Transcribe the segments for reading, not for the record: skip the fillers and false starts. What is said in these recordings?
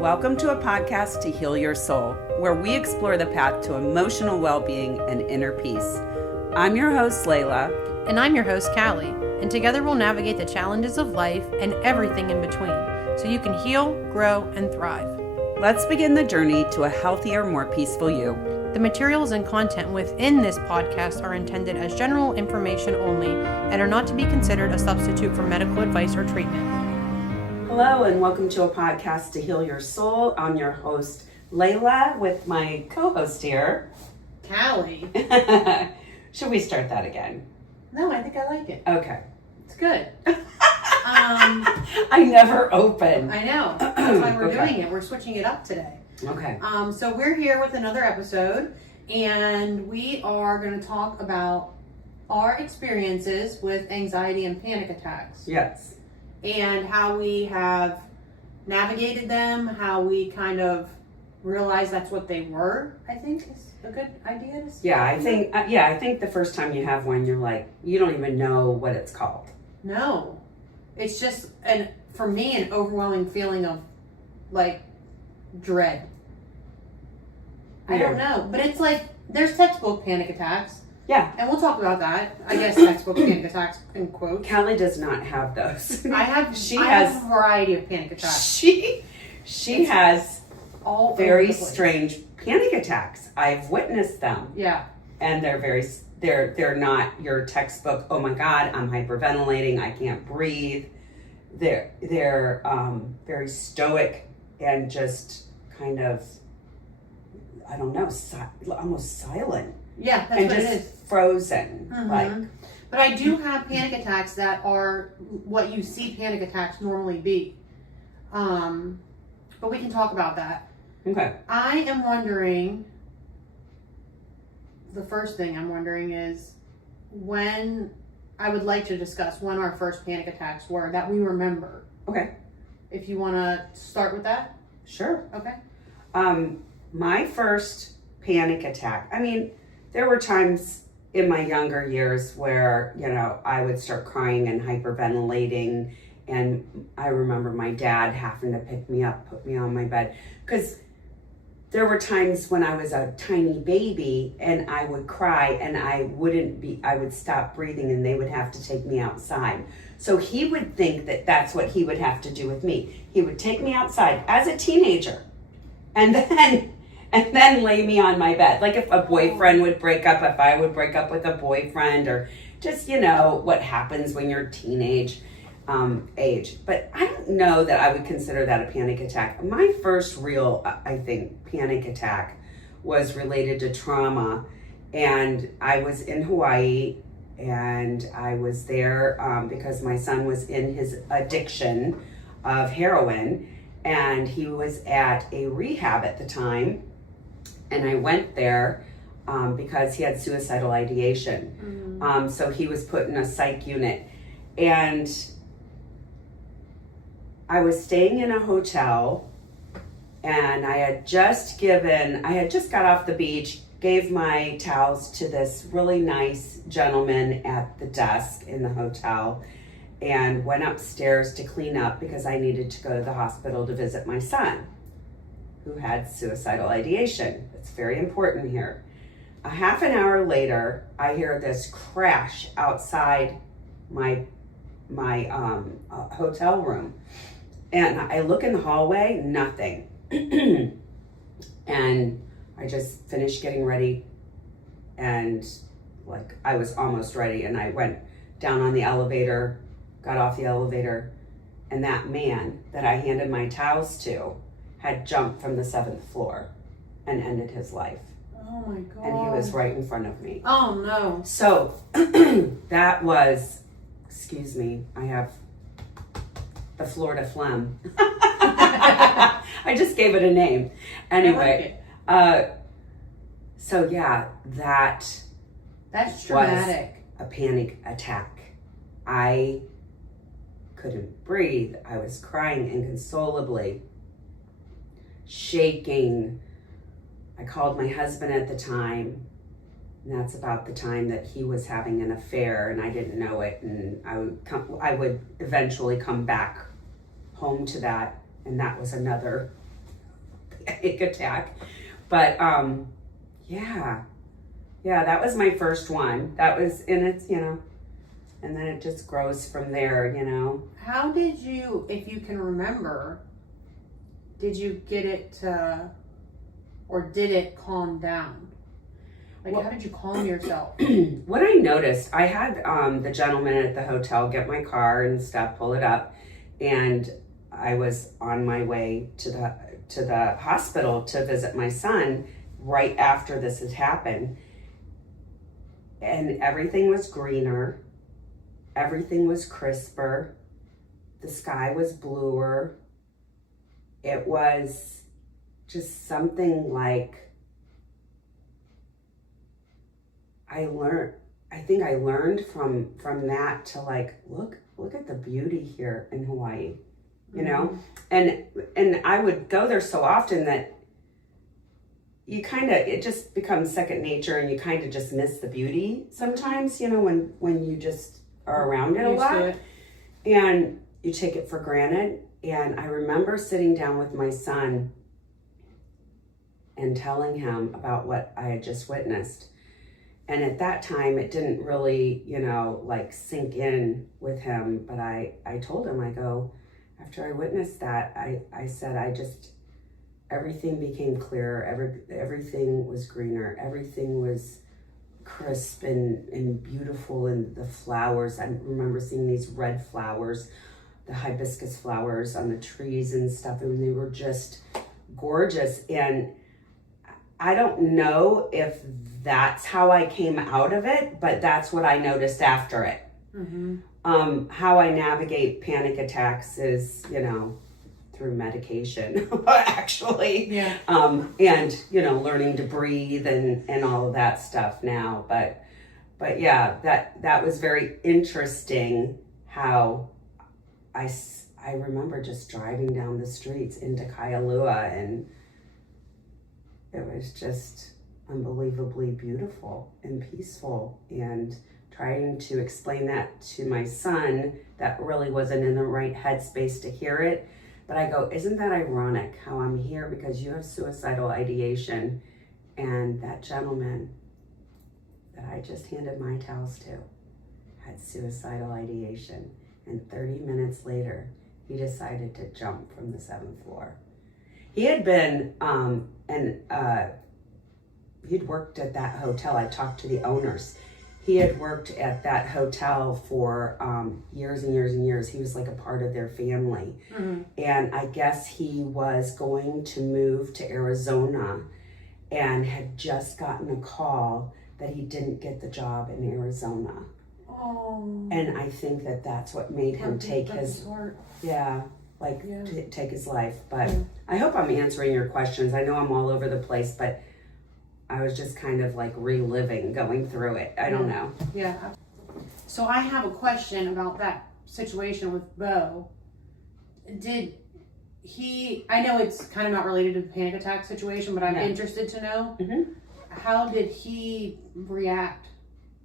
Welcome to a podcast to heal your soul, where we explore the path to emotional well-being and inner peace. I'm your host, Lela. And I'm your host, Calli. And together we'll navigate the challenges of life and everything in between, so you can heal, grow, and thrive. Let's begin the journey to a healthier, more peaceful you. The materials and content within this podcast are intended as general information only and are not to be considered a substitute for medical advice or treatment. Hello, and welcome to a podcast to heal your soul. I'm your host, Lela, with my co-host here, Calli. Should we start that again? No, I think I like it. Okay. It's good. I never open. I know. That's why we're Okay. doing it. We're switching it up today. Okay. So we're here with another episode, and we are going to talk about our experiences with anxiety and panic attacks. Yes. And how we have navigated them, how we kind of realized that's what they were, I think is a good idea to say. Yeah, I think the first time you have one, you're like, you don't even know what it's called. No. It's just, for me, an overwhelming feeling of, like, dread. I don't know. But it's like, there's textbook panic attacks. Yeah. And we'll talk about that. I guess textbook panic attacks in quotes. Calli does not have those. I have a variety of panic attacks. She has All very over the place. strange panic attacks. I've witnessed them. Yeah. And they're not your textbook, oh my God, I'm hyperventilating, I can't breathe. They're very stoic and just kind of, I don't know, almost silent. Yeah, that's And what just it is. frozen. Mhm. Like, But I do have panic attacks that are what you see panic attacks normally be. But we can talk about that. okay. I am wondering, the first thing I'm wondering is I would like to discuss when our first panic attacks were that we remember. Okay. If you want to start with that. Sure. Okay. My first panic attack, I mean, there were times in my younger years where, I would start crying and hyperventilating. And I remember my dad having to pick me up, put me on my bed. Because there were times when I was a tiny baby and I would cry and I would stop breathing and they would have to take me outside. So he would think that that's what he would have to do with me. He would take me outside as a teenager and then lay me on my bed. Like if a boyfriend would break up, if I would break up with a boyfriend, or just, what happens when you're teenage age. But I don't know that I would consider that a panic attack. My first real, I think, panic attack was related to trauma. And I was in Hawaii and I was there because my son was in his addiction of heroin. And he was at a rehab at the time. And I went there because he had suicidal ideation. Mm-hmm. So he was put in a psych unit. And I was staying in a hotel and I had just got off the beach, gave my towels to this really nice gentleman at the desk in the hotel, and went upstairs to clean up because I needed to go to the hospital to visit my son, who had suicidal ideation. It's very important here. A half an hour later, I hear this crash outside my hotel room. And I look in the hallway, nothing. And I just finished getting ready and I was almost ready, and I went down on the elevator, got off the elevator, and that man that I handed my towels to had jumped from the 7th floor and ended his life. Oh my God. And he was right in front of me. Oh no. So that was, excuse me, I have the Florida phlegm. I just gave it a name. Anyway, so yeah, that's traumatic. A panic attack. I couldn't breathe. I was crying inconsolably, shaking. I called my husband at the time, and that's about the time that he was having an affair, and I didn't know it. And I would eventually come back home to that, and that was another panic attack. But yeah, that was my first one. That was, and it's, and then it just grows from there, How did you, if you can remember, did you get it to, or did it calm down? Like, how did you calm yourself? What I noticed, I had the gentleman at the hotel get my car and stuff, pull it up, and I was on my way to the hospital to visit my son right after this had happened. And everything was greener. Everything was crisper. The sky was bluer. It was just something like, I think I learned from that to like, look at the beauty here in Hawaii, and I would go there so often that it just becomes second nature, and you kind of just miss the beauty sometimes, when you just are around it a lot, and you take it for granted. And I remember sitting down with my son and telling him about what I had just witnessed. And at that time, it didn't really, like sink in with him. But I told him, I go, after I witnessed that, I said, everything became clearer. Everything was greener. Everything was crisp and beautiful. And the flowers, I remember seeing these red flowers, the hibiscus flowers on the trees and stuff. And they were just gorgeous. And I don't know if that's how I came out of it, but that's what I noticed after it. Mm-hmm. How I navigate panic attacks is, through medication, actually. Yeah. And, learning to breathe and all of that stuff now. But yeah, that was very interesting how I remember just driving down the streets into Kailua, and it was just unbelievably beautiful and peaceful, and trying to explain that to my son that really wasn't in the right headspace to hear it. But I go, isn't that ironic how I'm here because you have suicidal ideation, and that gentleman that I just handed my towels to had suicidal ideation, and 30 minutes later he decided to jump from the 7th floor. He had been he'd worked at that hotel. I talked to the owners. He had worked at that hotel for years and years and years. He was like a part of their family. Mm-hmm. And I guess he was going to move to Arizona and had just gotten a call that he didn't get the job in Arizona. Oh. And I think that's what made him take his take his life. But I hope I'm answering your questions. I know I'm all over the place, but I was just kind of like reliving, going through it. I don't know. Yeah. So I have a question about that situation with Beau. I know it's kind of not related to the panic attack situation, but I'm interested to know, how did he react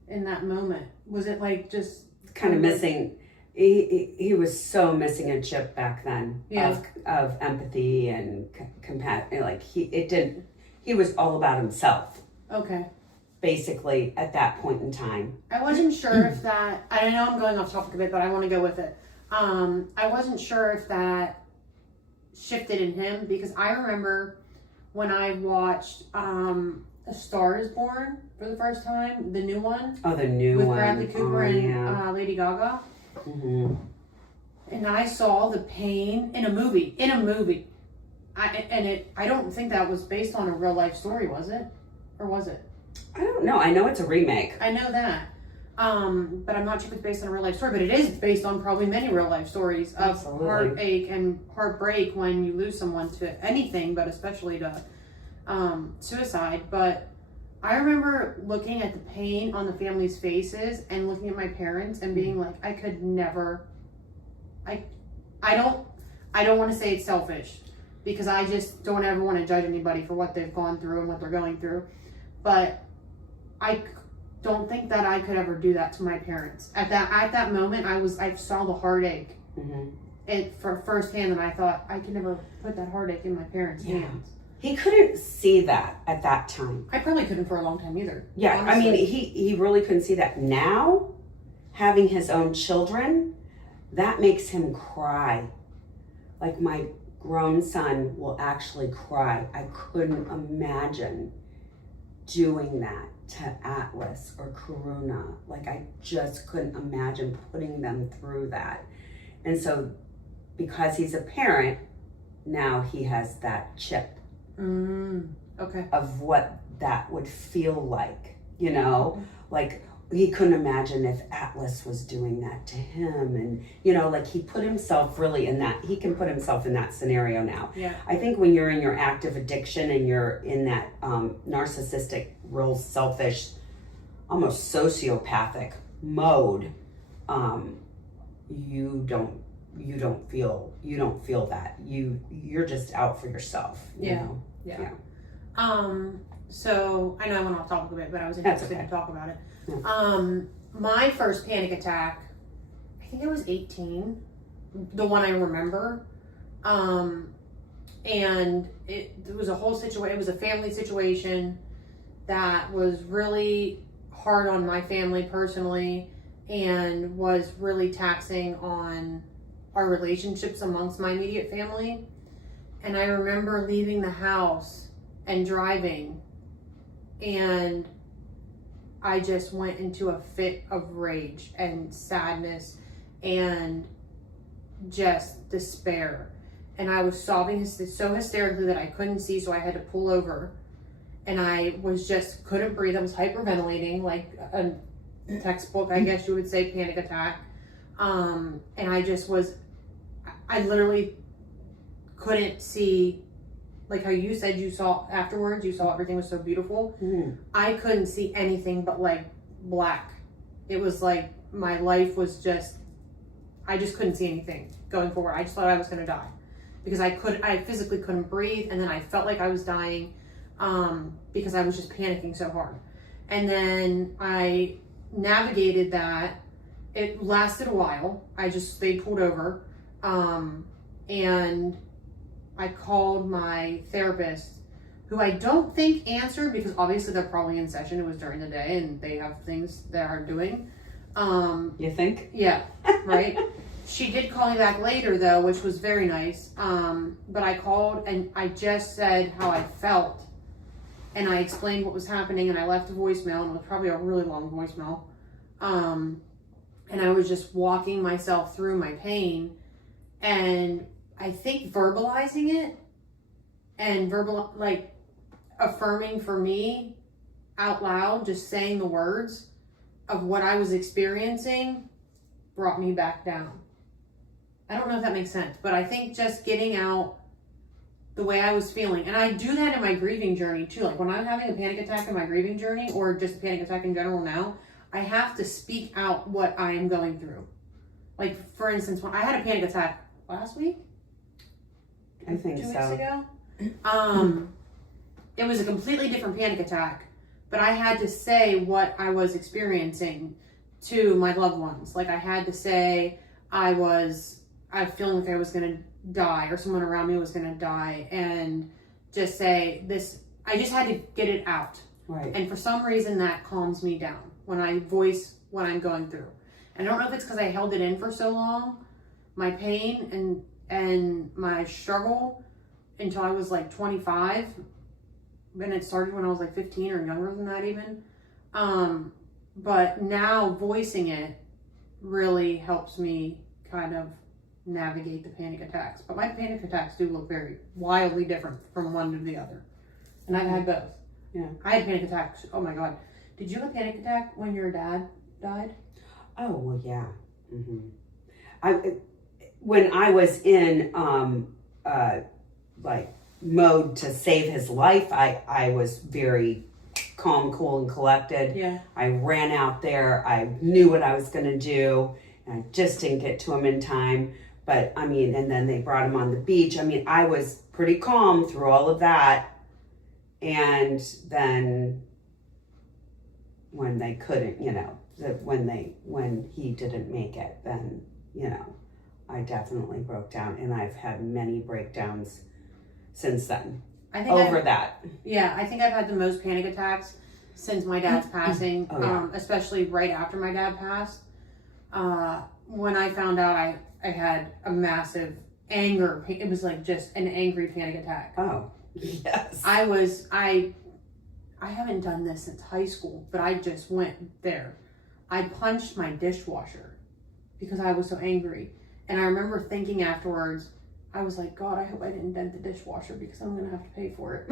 in that moment? Was it like just kind of missing? He was so missing a chip back then of empathy and compassion. Like he was all about himself. Okay. Basically, at that point in time. I wasn't sure if that, I know I'm going off topic a bit, but I want to go with it. I wasn't sure if that shifted in him, because I remember when I watched A Star Is Born for the first time, the new one. Oh, the new one. With Bradley Cooper and Lady Gaga. Mm-hmm. And I saw the pain in a movie. I don't think that was based on a real life story, was it? Or was it? I don't know. I know it's a remake. I know that. But I'm not sure if it's based on a real life story, but it is based on probably many real life stories of heartache and heartbreak when you lose someone to anything, but especially to suicide. But I remember looking at the pain on the family's faces and looking at my parents and being like, I could never, I don't want to say it's selfish, because I just don't ever want to judge anybody for what they've gone through and what they're going through. But I don't think that I could ever do that to my parents. At that moment, I saw the heartache for firsthand, and I thought I could never put that heartache in my parents' hands. he couldn't see that at that time. I probably couldn't for a long time either. Yeah, honestly. I mean, he really couldn't see that. Now, having his own children, that makes him cry. Like my grown son will actually cry. I couldn't imagine doing that to Atlas or Karuna. Like I just couldn't imagine putting them through that. And so because he's a parent, now he has that chip Okay. of what that would feel like, you know? Like he couldn't imagine if Atlas was doing that to him. And, you know, like he put himself really in that, he can put himself in that scenario now. Yeah. I think when you're in your active addiction and you're in that narcissistic, real selfish, almost sociopathic mode, you don't feel that. You're just out for yourself, you know? Yeah. So I know I went off topic a bit, but I was interested to talk about it. Yeah. My first panic attack, I think I was 18, the one I remember. And it was a whole situation. It was a family situation that was really hard on my family personally and was really taxing on our relationships amongst my immediate family. And I remember leaving the house and driving, and I just went into a fit of rage and sadness and just despair. And I was sobbing so hysterically that I couldn't see, so I had to pull over. And I couldn't breathe. I was hyperventilating, like a textbook, I guess you would say, panic attack. And I literally couldn't see, like how you said you saw afterwards, you saw everything was so beautiful. I couldn't see anything but like black. It was like my life was I just couldn't see anything going forward. I just thought I was going to die because I physically couldn't breathe. And then I felt like I was dying because I was just panicking so hard. And then I navigated that. It lasted a while. They pulled over. And I called my therapist, who I don't think answered because obviously they're probably in session. It was during the day and they have things they are doing. You think? Yeah, right. She did call me back later though, which was very nice. But I called and I just said how I felt. And I explained what was happening and I left a voicemail, and it was probably a really long voicemail. And I was just walking myself through my pain, and I think verbalizing it and affirming for me out loud, just saying the words of what I was experiencing brought me back down. I don't know if that makes sense, but I think just getting out the way I was feeling, and I do that in my grieving journey too. Like when I'm having a panic attack in my grieving journey, or just a panic attack in general now, I have to speak out what I am going through. Like for instance, when I had a panic attack last week, I think 2 so. weeks ago, it was a completely different panic attack, but I had to say what I was experiencing to my loved ones. Like I had to say I was feeling like I was going to die, or someone around me was going to die, and just say this. I just had to get it out. Right. And for some reason that calms me down when I voice what I'm going through. And I don't know if it's because I held it in for so long, my pain and my struggle, until I was like 25, and it started when I was like 15 or younger than that even. But now voicing it really helps me kind of navigate the panic attacks. But my panic attacks do look very wildly different from one to the other. And I've had both. Yeah. I had panic attacks. Oh my God. Did you have a panic attack when your dad died? Oh, well, yeah. When I was in mode to save his life, I was very calm, cool, and collected. Yeah. I ran out there. I knew what I was going to do, and I just didn't get to him in time. But I mean, and then they brought him on the beach. I mean, I was pretty calm through all of that. And then when they couldn't, when he didn't make it, then, I definitely broke down, and I've had many breakdowns since then. I think over that. Yeah, I think I've had the most panic attacks since my dad's passing, especially right after my dad passed. When I found out I had a massive anger, it was like just an angry panic attack. Oh, yes. I haven't done this since high school, but I just went there. I punched my dishwasher because I was so angry. And I remember thinking afterwards, I was like, God, I hope I didn't dent the dishwasher because I'm going to have to pay for it.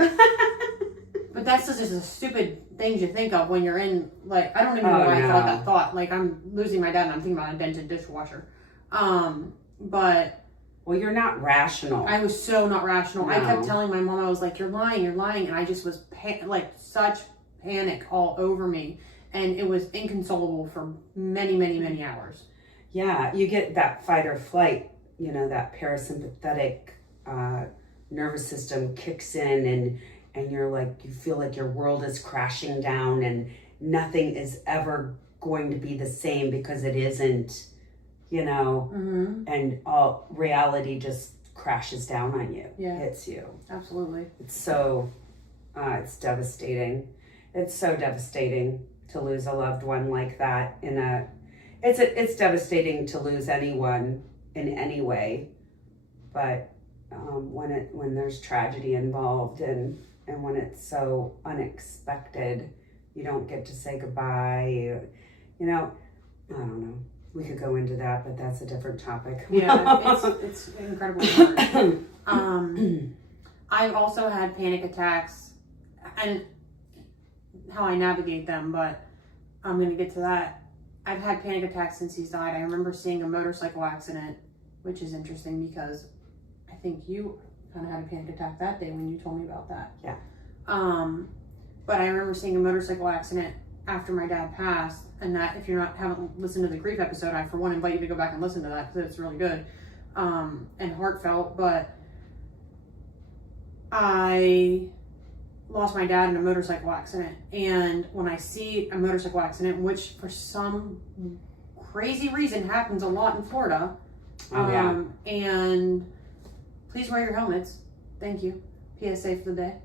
But that's just a stupid thing to think of when you're in, like, I don't even know why I thought that thought. Like, I'm losing my dad and I'm thinking about a dented dishwasher. But... Well, you're not rational. I was so not rational. No. I kept telling my mom, I was like, you're lying. And I just was, such panic all over me. And it was inconsolable for many, many, many hours. Yeah, you get that fight or flight, you know, that parasympathetic nervous system kicks in and you're like, you feel like your world is crashing down and nothing is ever going to be the same because it isn't, you know, and all reality just crashes down on you, hits you. Absolutely. It's so, it's devastating. It's so devastating to lose a loved one like that it's devastating to lose anyone in any way, but when there's tragedy involved and when it's so unexpected, you don't get to say goodbye. You know, I don't know. We could go into that, but that's a different topic. Yeah, it's incredibly hard. I've also had panic attacks and how I navigate them, but I'm going to get to that. I've had panic attacks since he's died. I remember seeing a motorcycle accident, which is interesting because I think you kind of had a panic attack that day when you told me about that. Yeah. But I remember seeing a motorcycle accident after my dad passed, and that if you haven't listened to the grief episode, I for one invite you to go back and listen to that because it's really good and heartfelt. But I lost my dad in a motorcycle accident, and when I see a motorcycle accident, which for some crazy reason happens a lot in Florida, and please wear your helmets. Thank you. PSA for the day.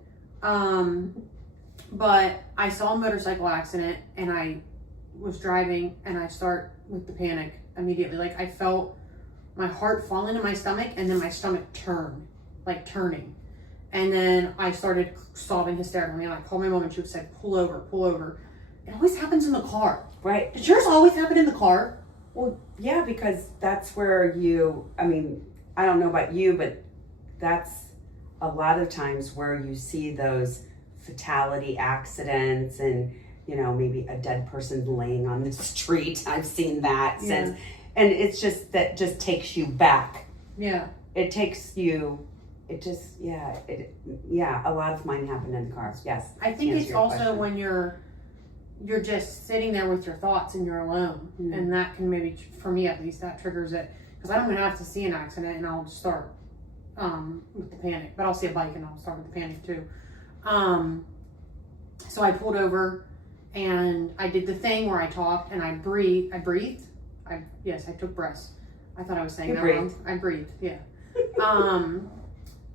But I saw a motorcycle accident and I was driving and I start with the panic immediately. Like I felt my heart fall into my stomach and then my stomach turning. And then I started sobbing hysterically and I called my mom and she said, pull over. It always happens in the car. Right. Did yours always happen in the car? Well, yeah, because that's where I don't know about you, but that's a lot of times where you see those fatality accidents and, you know, maybe a dead person laying on the street. I've seen that since. And it's just, that just takes you back. Yeah. It takes you, a lot of mine happen in cars. Yes. I think it's also when you're just sitting there with your thoughts and you're alone. Mm-hmm. And that can maybe, for me at least, that triggers it. Because I don't even have to see an accident and I'll start with the panic. But I'll see a bike and I'll start with the panic too. So I pulled over and I did the thing where I talked and I breathed. I took breaths. I thought I was saying that wrong. I breathed, yeah.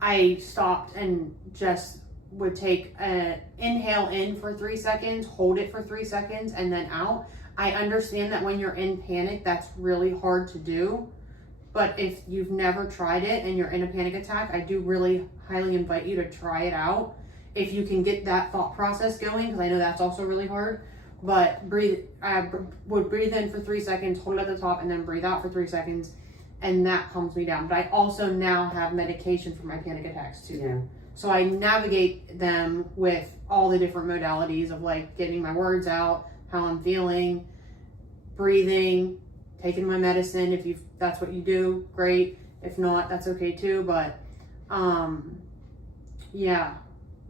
I stopped and just would take an inhale in for 3 seconds, hold it for 3 seconds, and then out. I understand that when you're in panic, that's really hard to do. But if you've never tried it and you're in a panic attack, I do really highly invite you to try it out. If you can get that thought process going, because I know that's also really hard. But I would breathe in for 3 seconds, hold it at the top, and then breathe out for 3 seconds. And that calms me down. But I also now have medication for my panic attacks too. Yeah. So I navigate them with all the different modalities of like getting my words out, how I'm feeling, breathing, taking my medicine. If that's what you do, great. If not, that's okay too. But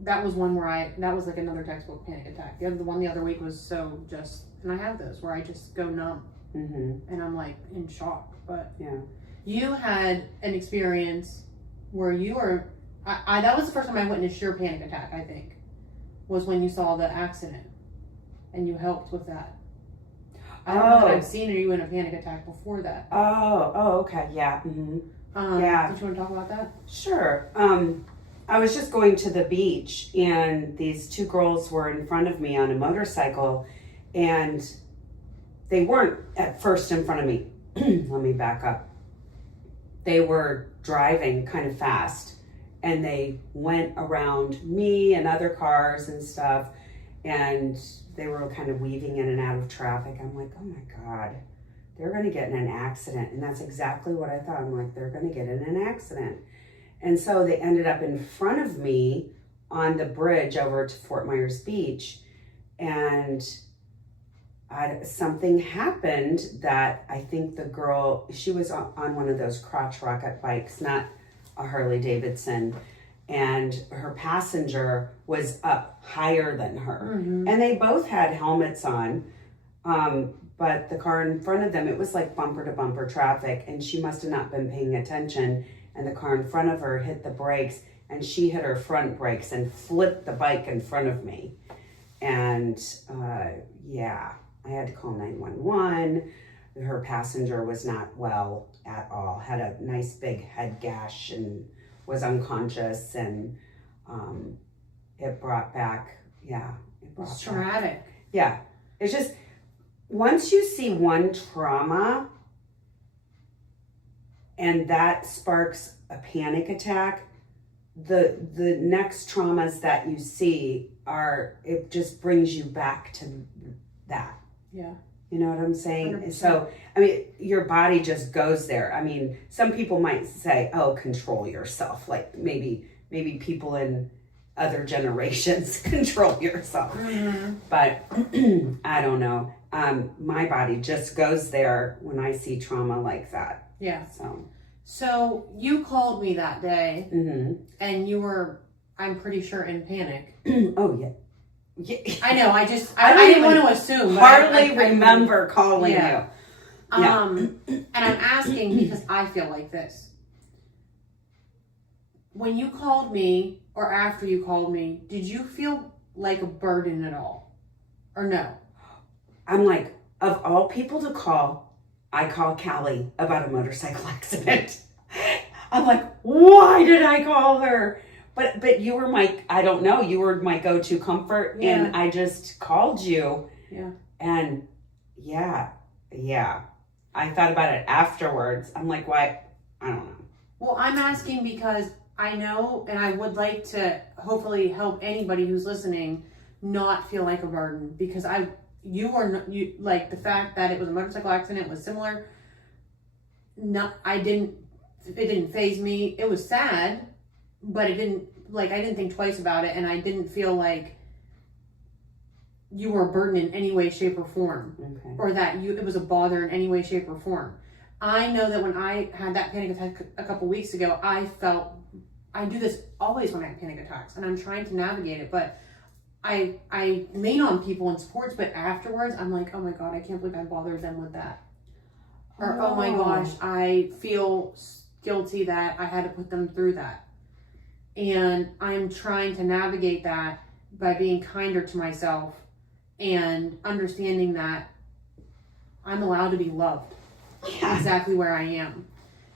that was one where that was like another textbook panic attack. The one the other week was and I have those where I just go numb and I'm like in shock. But yeah, you had an experience where you were, that was the first time I witnessed your panic attack, I think, was when you saw the accident and you helped with that. I don't know that I've seen you in a panic attack before that. Oh, okay, yeah. Mm-hmm. Did you want to talk about that? Sure. I was just going to the beach, and these two girls were in front of me on a motorcycle, and they weren't at first in front of me. Let me back up. They were driving kind of fast, and they went around me and other cars and stuff, and they were kind of weaving in and out of traffic. I'm like, oh my God, they're going to get in an accident. And that's exactly what I thought. I'm like, they're going to get in an accident. And so they ended up in front of me on the bridge over to Fort Myers Beach. And something happened that I think the girl, she was on one of those crotch rocket bikes, not a Harley Davidson. And her passenger was up higher than her. Mm-hmm. And they both had helmets on. But the car in front of them, it was like bumper to bumper traffic. And she must have not been paying attention. And the car in front of her hit the brakes, and she hit her front brakes and flipped the bike in front of me. And yeah, I had to call 911. Her passenger was not well at all, had a nice big head gash and was unconscious. And it brought back, it's traumatic. Yeah, it's just, once you see one trauma, and that sparks a panic attack, the next traumas that you see it just brings you back to that. Yeah. You know what I'm saying? 100%. So, I mean, your body just goes there. I mean, some people might say, oh, control yourself. Like maybe people in other generations control yourself. Mm-hmm. But I don't know. My body just goes there when I see trauma like that. Yeah. So you called me that day, mm-hmm. and you were, I'm pretty sure, in panic. Oh yeah. I know. I didn't want to assume. Hardly remember calling you. Yeah. And I'm asking because I feel like this. When you called me, or after you called me, did you feel like a burden at all, or no? I'm like, of all people to call, I call Calli about a motorcycle accident. I'm like, why did I call her? But you were I don't know, you were my go-to comfort. Yeah. And I just called you. Yeah. And yeah. I thought about it afterwards. I'm like, why? I don't know. Well, I'm asking because I know, and I would like to hopefully help anybody who's listening not feel like a burden, because you like the fact that it was a motorcycle accident was similar. It didn't faze me. It was sad, but I didn't think twice about it, and I didn't feel like you were a burden in any way, shape, or form. Okay. Or that it was a bother in any way, shape, or form. I know that when I had that panic attack a couple weeks ago, I do this always when I have panic attacks, and I'm trying to navigate it, but I lean on people in sports, but afterwards I'm like, oh my God, I can't believe I bothered them with that. Or, oh my gosh, I feel guilty that I had to put them through that. And I'm trying to navigate that by being kinder to myself and understanding that I'm allowed to be loved exactly where I am.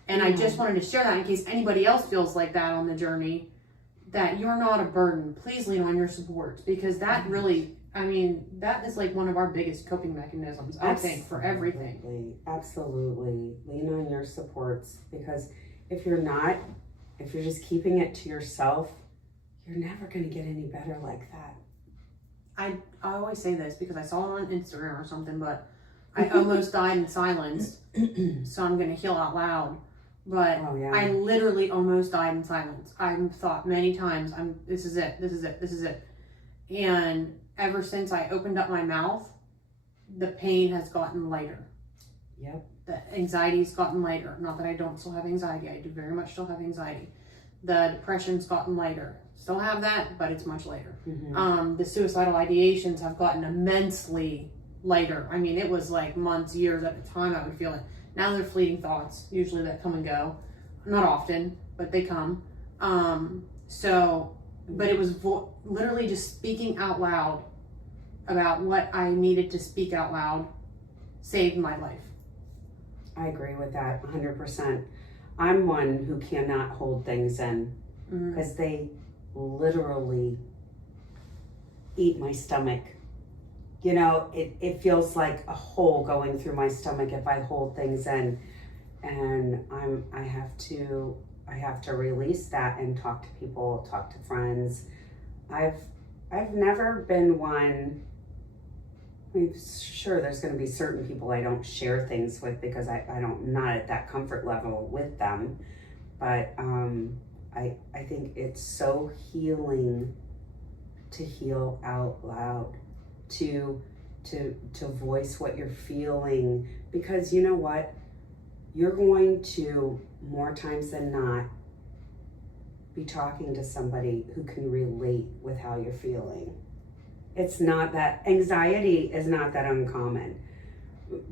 And I just wanted to share that in case anybody else feels like that on the journey, that you're not a burden. Please lean on your supports, because that really, that is like one of our biggest coping mechanisms, I think, for everything. Absolutely. Lean on your supports, because if you're just keeping it to yourself, you're never going to get any better like that. I always say this because I saw it on Instagram or something, but I almost died in silence. So I'm going to heal out loud. But I literally almost died in silence. I've thought many times, this is it. And ever since I opened up my mouth, the pain has gotten lighter. Yep. The anxiety's gotten lighter. Not that I don't still have anxiety. I do very much still have anxiety. The depression's gotten lighter. Still have that, but it's much lighter. Mm-hmm. The suicidal ideations have gotten immensely lighter. It was like months, years at a time I would feel it. Now they're fleeting thoughts, usually, that come and go. Not often, but they come. But it was literally just speaking out loud about what I needed to speak out loud saved my life. I agree with that 100%. I'm one who cannot hold things in, because literally eat my stomach. You know, it feels like a hole going through my stomach if I hold things in, and I have to release that and talk to people, talk to friends. I've never been one. I mean, sure, there's going to be certain people I don't share things with because I don't not at that comfort level with them, but I think it's so healing to heal out loud, to voice what you're feeling, because you know what, you're going to more times than not be talking to somebody who can relate with how you're feeling. It's not that, anxiety is not that uncommon.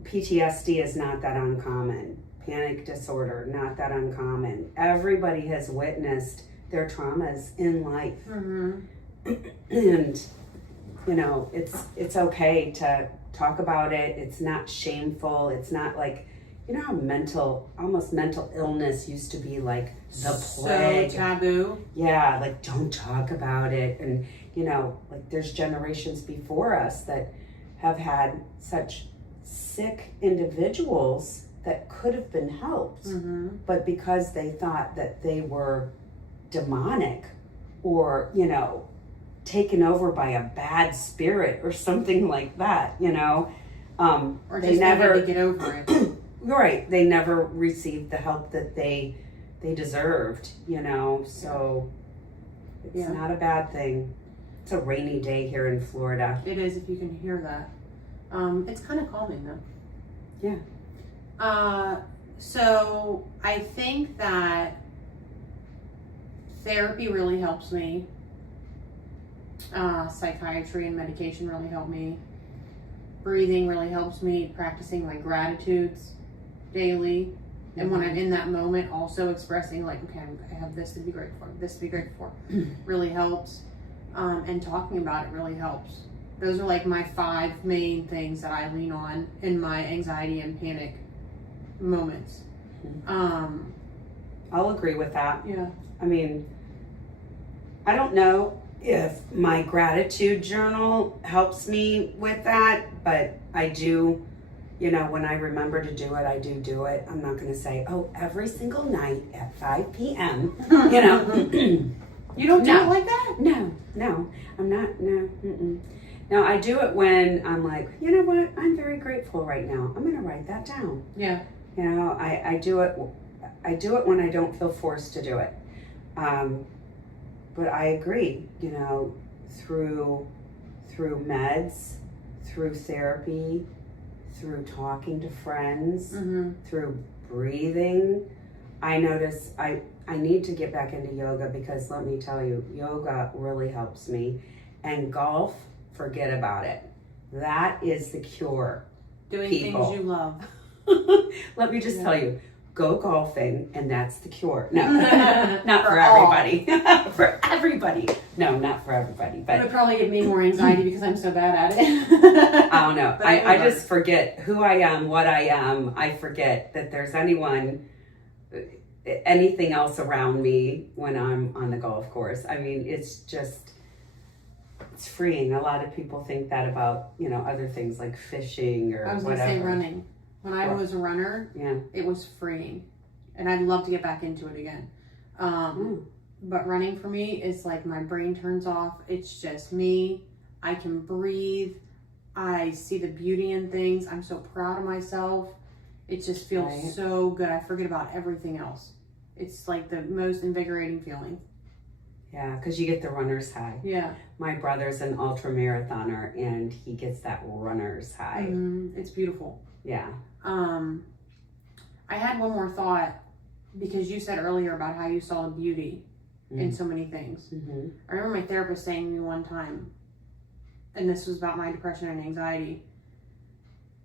PTSD is not that uncommon. Panic disorder, not that uncommon. Everybody has witnessed their traumas in life. Mm-hmm. And, you know, it's okay to talk about it. It's not shameful. It's not like, you know how almost mental illness used to be like the plague. So taboo. Yeah, like don't talk about it. And, you know, like there's generations before us that have had such sick individuals that could have been helped. Mm-hmm. But because they thought that they were demonic or, you know, taken over by a bad spirit or something like that, you know. Or they never to get over it. Right. They never received the help that they deserved, you know. So it's not a bad thing. It's a rainy day here in Florida. It is, if you can hear that. It's kind of calming though. Yeah. So I think that therapy really helps me. Psychiatry and medication really help me. Breathing really helps me. Practicing my gratitudes daily. And when I'm in that moment, also expressing like, okay, I have this to be grateful for, this to be grateful for, really helps. And talking about it really helps. Those are like my 5 main things that I lean on in my anxiety and panic moments. I'll agree with that. Yeah. I mean, I don't know if my gratitude journal helps me with that, but I do, you know, when I remember to do it, I do it. I'm not going to say, oh, every single night at 5 p.m., you know. You don't do it like that? No, I'm not, no. No, I do it when I'm like, you know what, I'm very grateful right now. I'm going to write that down. Yeah. You know, I do it when I don't feel forced to do it. But I agree, you know, through meds, through therapy, through talking to friends, through breathing, I notice I need to get back into yoga because let me tell you, yoga really helps me. And golf, forget about it. That is the cure. Doing things you love. Let me just tell you, go golfing, and that's the cure. No, not for everybody. For everybody. No, not for everybody. But it would probably give me more anxiety because I'm so bad at it. I don't know. I just forget who I am, what I am. I forget that there's anything else around me when I'm on the golf course. I mean, it's freeing. A lot of people think that about, you know, other things like fishing or whatever. I was going to say running. When I was a runner, it was freeing. And I'd love to get back into it again. But running for me is like my brain turns off. It's just me. I can breathe. I see the beauty in things. I'm so proud of myself. It just feels so good. I forget about everything else. It's like the most invigorating feeling. Yeah, because you get the runner's high. Yeah. My brother's an ultra marathoner, and he gets that runner's high. It's beautiful. Yeah. I had one more thought because you said earlier about how you saw the beauty in so many things. I remember my therapist saying to me one time, and this was about my depression and anxiety,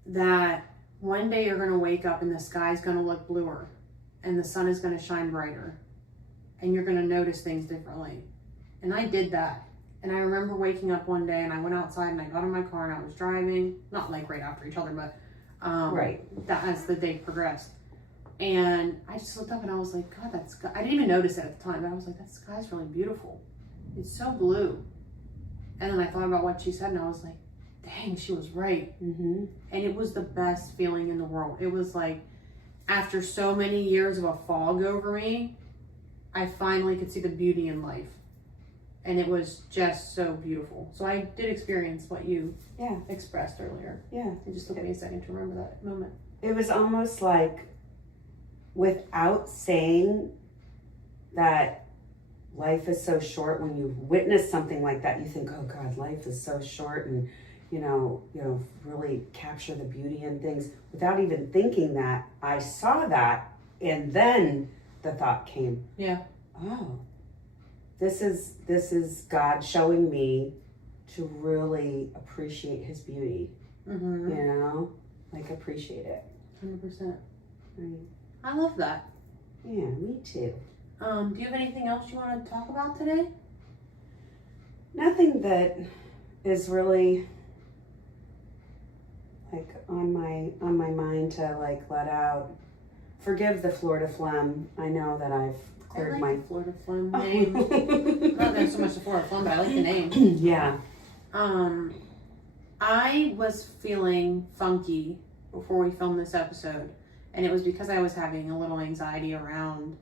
that one day you're going to wake up and the sky's going to look bluer and the sun is going to shine brighter and you're going to notice things differently. And I did that. And I remember waking up one day and I went outside and I got in my car and I was driving, not like right after each other, but that as the day progressed. And I just looked up and I was like, God, I didn't even notice it at the time, but I was like, that sky's really beautiful. It's so blue. And then I thought about what she said, and I was like, dang, she was right. Mm-hmm. And it was the best feeling in the world. It was like, after so many years of a fog over me, I finally could see the beauty in life. And it was just so beautiful. So I did experience what you expressed earlier. Yeah. It just took me a second to remember that moment. It was almost like, without saying that life is so short, when you witness something like that, you think, oh God, life is so short, and really capture the beauty in things. Without even thinking that, I saw that, and then the thought came, oh, this is God showing me to really appreciate his beauty. Appreciate it. 100%. Right. I love that. Yeah, me too. Do you have anything else you want to talk about today? Nothing that is really like on my mind to like let out. Forgive the Florida phlegm. I know that I've cleared I my like the Florida phlegm name. Not that so much the Florida phlegm, but I like the name. Yeah. I was feeling funky before we filmed this episode, and it was because I was having a little anxiety around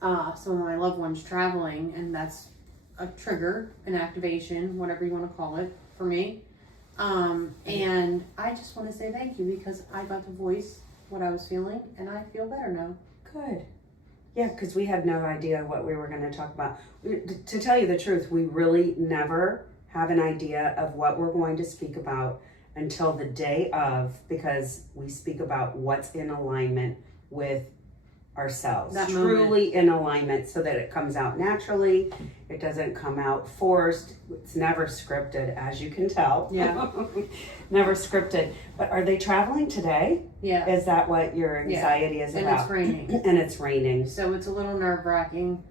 some of my loved ones traveling, and that's a trigger, an activation, whatever you want to call it for me. And I just want to say thank you, because I got to voice what I was feeling, and I feel better now. Good. Yeah, because we had no idea what we were going to talk about. To tell you the truth, we really never have an idea of what we're going to speak about until the day of, because we speak about what's in alignment with ourselves. That truly moment. In alignment, so that it comes out naturally. It doesn't come out forced. It's never scripted, as you can tell. Yeah. Never scripted. But are they traveling today? Yeah. Is that what your anxiety is and about? It's raining. And it's raining. So it's a little nerve-wracking.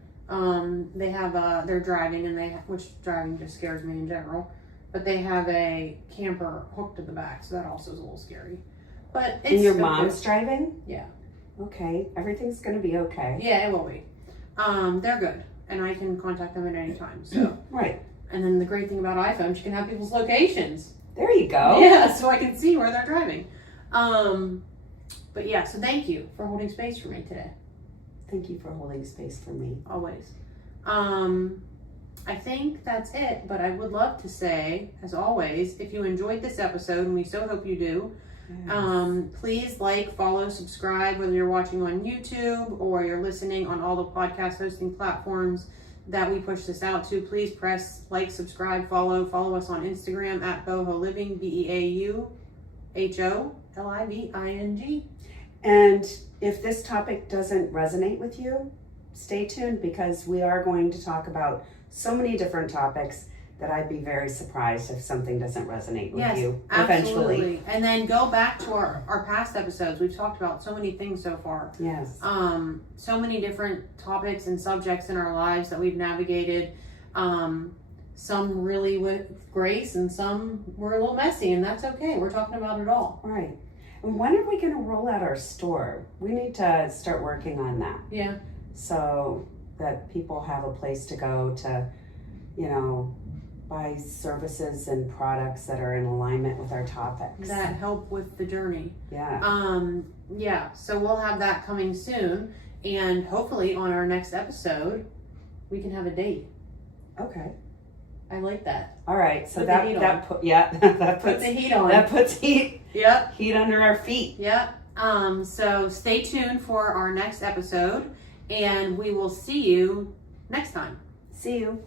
They have they're driving, and which driving just scares me in general, but they have a camper hooked to the back, so that also is a little scary. But it's And your mom's driving? Yeah. Okay, everything's gonna be okay. Yeah, it will be. They're good, and I can contact them at any time. So Right. And then the great thing about iPhones, you can have people's locations. There you go. Yeah, so I can see where they're driving. But yeah, so thank you for holding space for me today. Thank you for holding space for me. Always. I think that's it, but I would love to say, as always, if you enjoyed this episode, and we so hope you do, Yes. please like, follow, subscribe, whether you're watching on YouTube or you're listening on all the podcast hosting platforms that we push this out to. Please press like, subscribe, follow us on Instagram at Beau-Ho Living, BeauHoliving. And if this topic doesn't resonate with you, stay tuned, because we are going to talk about so many different topics that I'd be very surprised if something doesn't resonate with you absolutely. eventually. And then go back to our past episodes. We've talked about so many things so far. Yes. So many different topics and subjects in our lives that we've navigated. Some really with grace, and some were a little messy, and that's okay. We're talking about it all. Right. And when are we going to roll out our store? We need to start working on that. Yeah. So that people have a place to go to, buy services and products that are in alignment with our topics. That help with the journey. Yeah. So we'll have that coming soon, and hopefully on our next episode we can have a date. Okay. I like that. All right. So Put that the heat that Put puts the heat on. That puts heat Yep. heat under our feet. Yep. So stay tuned for our next episode, and we will see you next time. See you.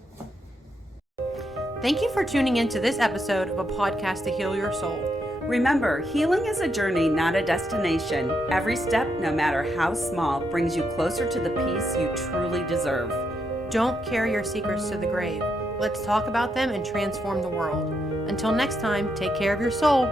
Thank you for tuning into this episode of a podcast to heal your soul. Remember, healing is a journey, not a destination. Every step, no matter how small, brings you closer to the peace you truly deserve. Don't carry your secrets to the grave. Let's talk about them and transform the world. Until next time, take care of your soul.